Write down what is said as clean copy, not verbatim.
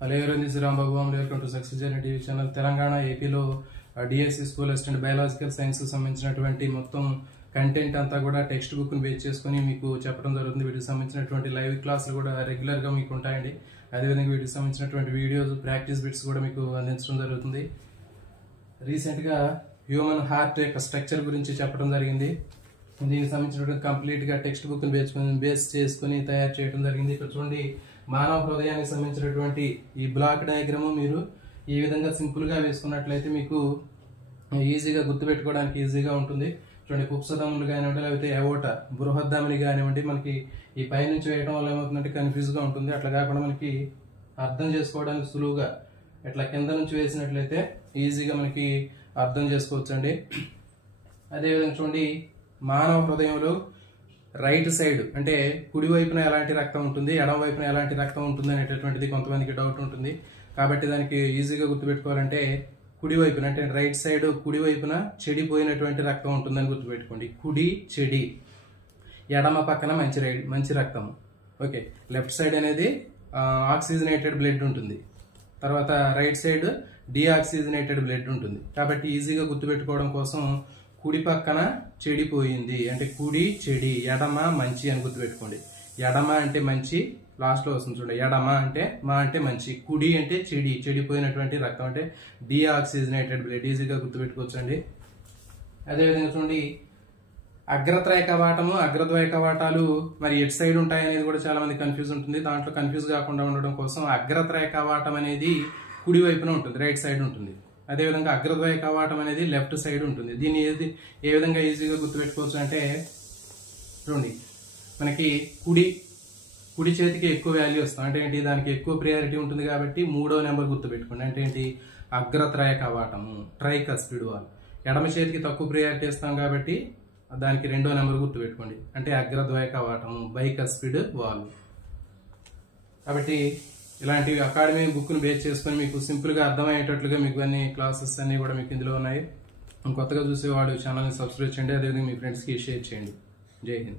Hello everyone, this is Ram Babu. Welcome to Success Journey TV channel. Telangana APలో DSC school assistant biological science సంబంధించినటువంటి మొత్తం content అంతా కూడా text book ని base చేసుకొని మీకు చెప్పడం జరుగుతుంది. వీటికి సంబంధించినటువంటి లైవ్ క్లాసులు కూడా రెగ్యులర్ గా మీకు ఉంటాయండి. అదేవిధంగా వీటికి సంబంధించినటువంటి వీడియోస్ ప్రాక్టీస్ బిట్స్ కూడా మీకు అందించడం జరుగుతుంది. రీసెంట్ గా హ్యూమన్ హార్ట్ యొక్క స్ట్రక్చర్ గురించి చెప్పడం జరిగింది. దీనికి సంబంధించినటువంటి కంప్లీట్ గా టెక్స్ట్ బుక్ ని బేస్ చేసుకుని తయారు చేయడం జరిగింది. ఇక్కడ చూడండి, మానవ హృదయానికి సంబంధించినటువంటి ఈ బ్లాక్ డయాగ్రామ్ మీరు ఈ విధంగా సింపుల్ గా వేసుకున్నట్లయితే మీకు ఈజీగా గుర్తుపెట్టుకోవడానికి ఈజీగా ఉంటుంది. చూడండి, కుప్సధములు కానివ్వండి, లేకపోతే ఎవోటా బృహద్ధామిని కానివ్వండి, మనకి ఈ పైనుంచి వేయడం వల్ల ఏమవుతుందంటే కన్ఫ్యూజ్ గా ఉంటుంది. అట్లా కాకుండా మనకి అర్థం చేసుకోవడానికి సులువుగా ఇట్లా కింద నుంచి వేసినట్లయితే ఈజీగా మనకి అర్థం చేసుకోవచ్చు అండి. అదేవిధంగా చూడండి, మానవ హృదయంలో రైట్ సైడ్ అంటే కుడి వైపున ఎలాంటి రక్తం ఉంటుంది, ఎడమ వైపున ఎలాంటి రక్తం ఉంటుంది అనేటటువంటిది కొంతమందికి డౌట్ ఉంటుంది. కాబట్టి దానికి ఈజీగా గుర్తుపెట్టుకోవాలంటే కుడి వైపున అంటే రైట్ సైడ్ కుడి వైపున చెడిపోయినటువంటి రక్తం ఉంటుందని గుర్తుపెట్టుకోండి. కుడి చెడి, ఎడమ పక్కన మంచి రక్తం. ఓకే, లెఫ్ట్ సైడ్ అనేది ఆక్సిజనేటెడ్ బ్లడ్ ఉంటుంది, తర్వాత రైట్ సైడ్ డిఆక్సిజనేటెడ్ బ్లడ్ ఉంటుంది. కాబట్టి ఈజీగా గుర్తుపెట్టుకోవడం కోసం కుడి పక్కన చెడిపోయింది అంటే కుడి చెడి, ఎడమ మంచి అని గుర్తుపెట్టుకోండి. ఎడమ అంటే మంచి, లాస్ట్ లో వస్తుంది చూడండి. ఎడమ అంటే మంచి, కుడి అంటే చెడిపోయినటువంటి రక్తం అంటే డిఆక్సిజనేటెడ్ బ్లడ్. ఈజీగా గుర్తుపెట్టుకోవచ్చండి. అదేవిధంగా చూడండి, అగ్రత్రయ కవాటము అగ్రద్వయ కవాటాలు మరి ఎటు సైడ్ ఉంటాయి అనేది కూడా చాలా మంది కన్ఫ్యూజ్ ఉంటుంది. దాంట్లో కన్ఫ్యూజ్ కాకుండా ఉండడం కోసం అగ్రత్రయ కవాటం అనేది కుడి వైపున ఉంటుంది, రైట్ సైడ్ ఉంటుంది. అదేవిధంగా అగ్రద్వయ కవాటం అనేది లెఫ్ట్ సైడ్ ఉంటుంది. దీన్ని ఏ విధంగా ఈజీగా గుర్తుపెట్టుకోవచ్చు అంటే చూడండి, మనకి కుడి చేతికి ఎక్కువ వాల్యూ వస్తాం అంటే ఏంటి, దానికి ఎక్కువ ప్రియారిటీ ఉంటుంది కాబట్టి 3వ నెంబర్ గుర్తుపెట్టుకోండి. అంటే ఏంటి, అగ్రత్రయ కవాటము ట్రైకస్పిడ్ వాల్. ఎడమ చేతికి తక్కువ ప్రియారిటీ ఇస్తాం కాబట్టి దానికి 2వ నెంబర్ గుర్తుపెట్టుకోండి. అంటే అగ్రద్వయ కవాటము బైకస్పిడ్ వాల్. కాబట్టి ఇలాంటి అకాడమీ బుక్ ను బేస్ చేసుకుని మీకు సింపుల్ గా అర్థమయ్యేటట్లుగా మీకు అన్ని క్లాసెస్ అన్ని కూడా మీకు ఇందులో ఉన్నాయి. కొత్తగా చూసేవాళ్ళు ఛానల్ ని సబ్స్క్రైబ్ చేయండి. అదేవిధంగా మీ ఫ్రెండ్స్ కి షేర్ చేయండి. జై హింద్.